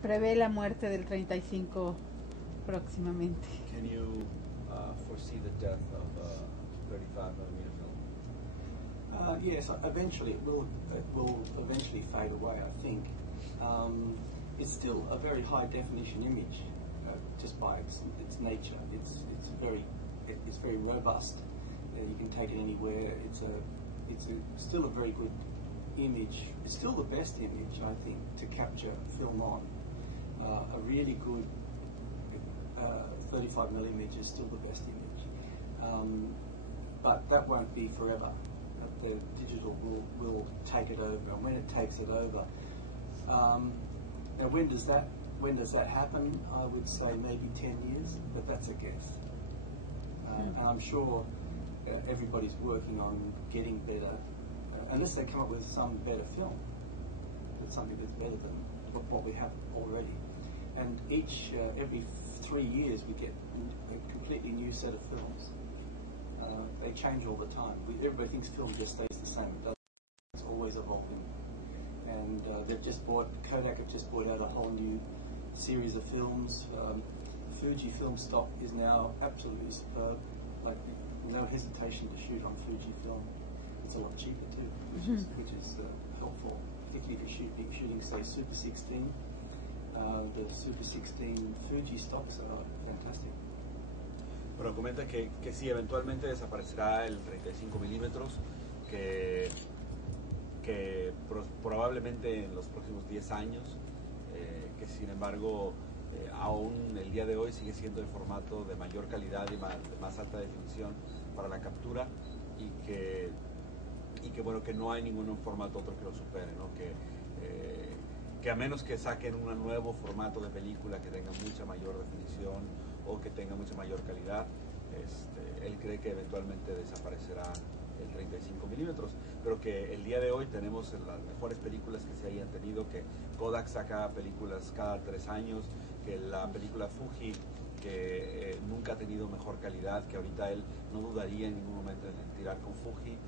prevé la muerte del 35 próximamente. Can you foresee the death of a 35 millimeter film? Yes, eventually it will eventually fade away, I think. It's still a very high definition image, just by its nature. It's very robust. You can take it anywhere. It's still a very good image. It's still the best image, I think, to capture film on. A really good 35 millimeter is still the best image. But that won't be forever. The digital will take it over, and when it takes it over, now when does that happen? I would say maybe 10 years, but that's a guess. And I'm sure everybody's working on getting better, unless they come up with some better film, with something that's better than what we have already. And every 3 years we get a completely new set of films. They change all the time. Everybody thinks film just stays the same. It doesn't. It's always evolving. And Kodak have just brought out a whole new series of films. Fujifilm stock is now absolutely superb. Like, no hesitation to shoot on Fujifilm. It's a lot cheaper too, which is helpful, particularly if you're shooting say Super 16. The Super 16 Fuji stocks are fantastic. Pero comenta que sí, eventualmente desaparecerá el 35 milímetros, que probablemente en los próximos 10 años, que sin embargo aún el día de hoy sigue siendo el formato de mayor calidad y de más alta definición para la captura, y que bueno, que no hay ningún formato otro que lo supere, ¿no? Que a menos que saquen un nuevo formato de película que tenga mucha mayor definición o que tenga mucha mayor calidad, él cree que eventualmente desaparecerá el 35 milímetros, pero que el día de hoy tenemos las mejores películas que se hayan tenido, que Kodak saca películas cada 3 años, que la película Fuji, que nunca ha tenido mejor calidad, que ahorita él no dudaría en ningún momento en tirar con Fuji,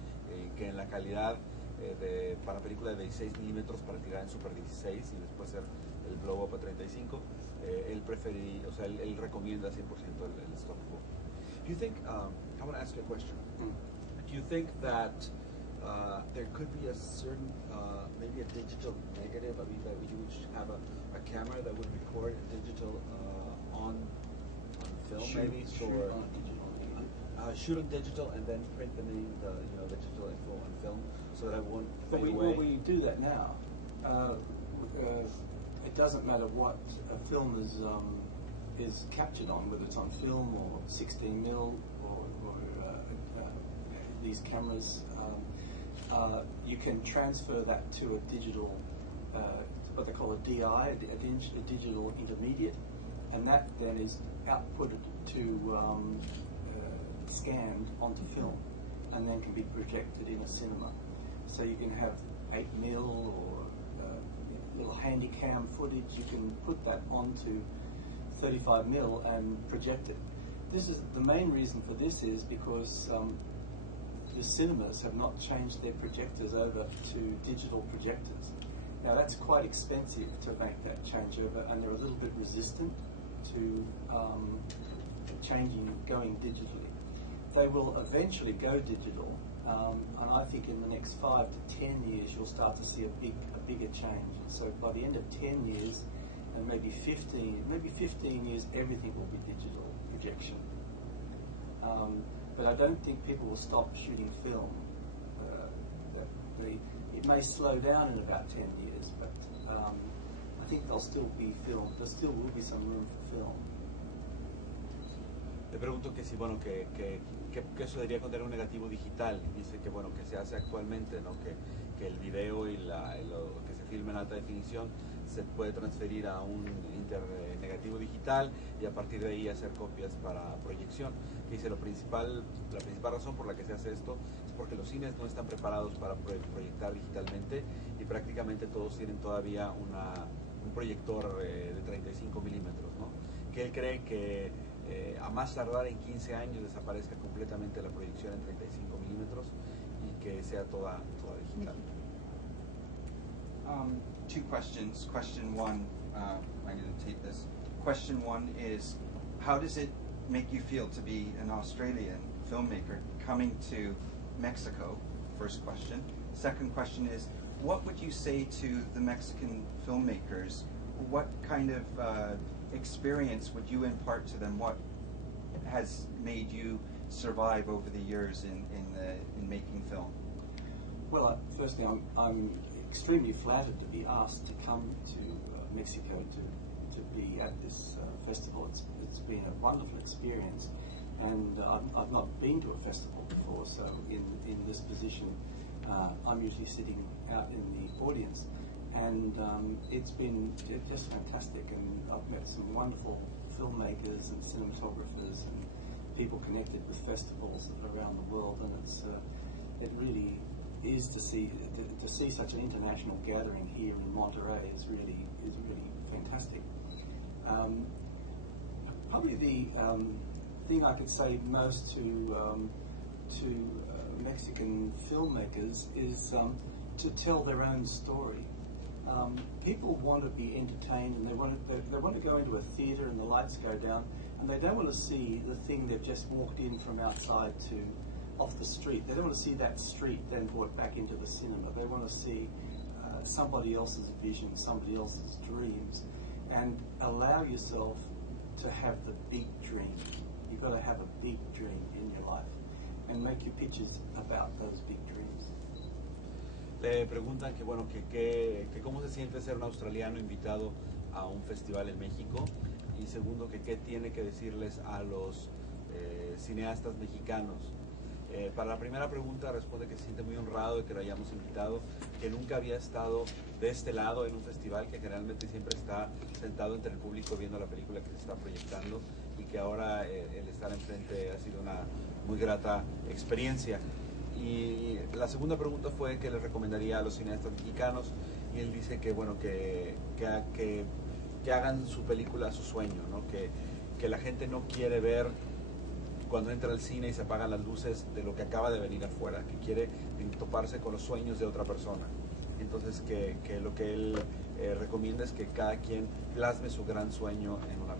que en la calidad para película de 16 milímetros para tirar en Super 16 y después hacer el blow up a 35, él recomienda 100% el stock. Do you think, I want to ask you a question. Do you think that there could be a certain, maybe a digital negative? I mean, that you would have a camera that would record digital on film, maybe? Shoot on digital. Shoot on digital and then print the name, digital info on film, so that it won't fade away. Well, we do that now. It doesn't matter what a film is captured on, whether it's on film or 16 mil or these cameras. You can transfer that to a digital, what they call a DI, a digital intermediate, and that then is outputted to scanned onto film, and then can be projected in a cinema. So you can have 8 mil or little handy cam footage. You can put that onto 35 mil and project it. This is the main reason for this is because the cinemas have not changed their projectors over to digital projectors. Now that's quite expensive to make that changeover, and they're a little bit resistant to going digitally. They will eventually go digital, and I think in the next 5 to 10 years you'll start to see a bigger change. So by the end of 10 years, and maybe 15 years, everything will be digital projection. But I don't think people will stop shooting film. It may slow down in about 10 years, but I think there'll still be film. There still will be some room for film. Le pregunto que si, bueno, que sucedería con tener un negativo digital. Dice que, bueno, que se hace actualmente, ¿no? Que el video y lo que se filma en alta definición se puede transferir a un negativo digital y a partir de ahí hacer copias para proyección. Que dice la principal razón por la que se hace esto es porque los cines no están preparados para proyectar digitalmente y prácticamente todos tienen todavía un proyector de 35 milímetros, ¿no? Que él cree que a más tardar en 15 años desaparezca completamente la proyección en 35 milímetros y que sea toda digital. Two questions. Question one, I'm going to take this. Question one is, how does it make you feel to be an Australian filmmaker coming to Mexico? First question. Second question is, what would you say to the Mexican filmmakers? What kind of experience would you impart to them? What has made you survive over the years in making film? Well, firstly, I'm extremely flattered to be asked to come to Mexico to be at this festival. It's been a wonderful experience, and I've not been to a festival before, so in this position, I'm usually sitting out in the audience, and it's been just fantastic, and I've met some wonderful filmmakers and cinematographers and people connected with festivals around the world, and it really is to see such an international gathering here in Monterrey is really fantastic. Probably the thing I could say most to Mexican filmmakers is to tell their own story. People want to be entertained, and they want to go into a theatre and the lights go down, and they don't want to see the thing they've just walked in from outside to off the street. They don't want to see that street then brought back into the cinema. They want to see somebody else's vision, somebody else's dreams, and allow yourself to have the big dream. You've got to have a big dream in your life and make your pictures about those big dreams. Le preguntan que bueno que cómo se siente ser un australiano invitado a un festival en México, y segundo que qué tiene que decirles a los cineastas mexicanos. Para la primera pregunta responde que se siente muy honrado de que lo hayamos invitado, que nunca había estado de este lado en un festival, que generalmente siempre está sentado entre el público viendo la película que se está proyectando, y que ahora el estar enfrente ha sido una muy grata experiencia. Y la segunda pregunta fue que le recomendaría a los cineastas mexicanos, y él dice que bueno que hagan su película a su sueño, ¿no? Que la gente no quiere ver cuando entra al cine y se apagan las luces de lo que acaba de venir afuera, que quiere toparse con los sueños de otra persona. Entonces que lo que él recomienda es que cada quien plasme su gran sueño en una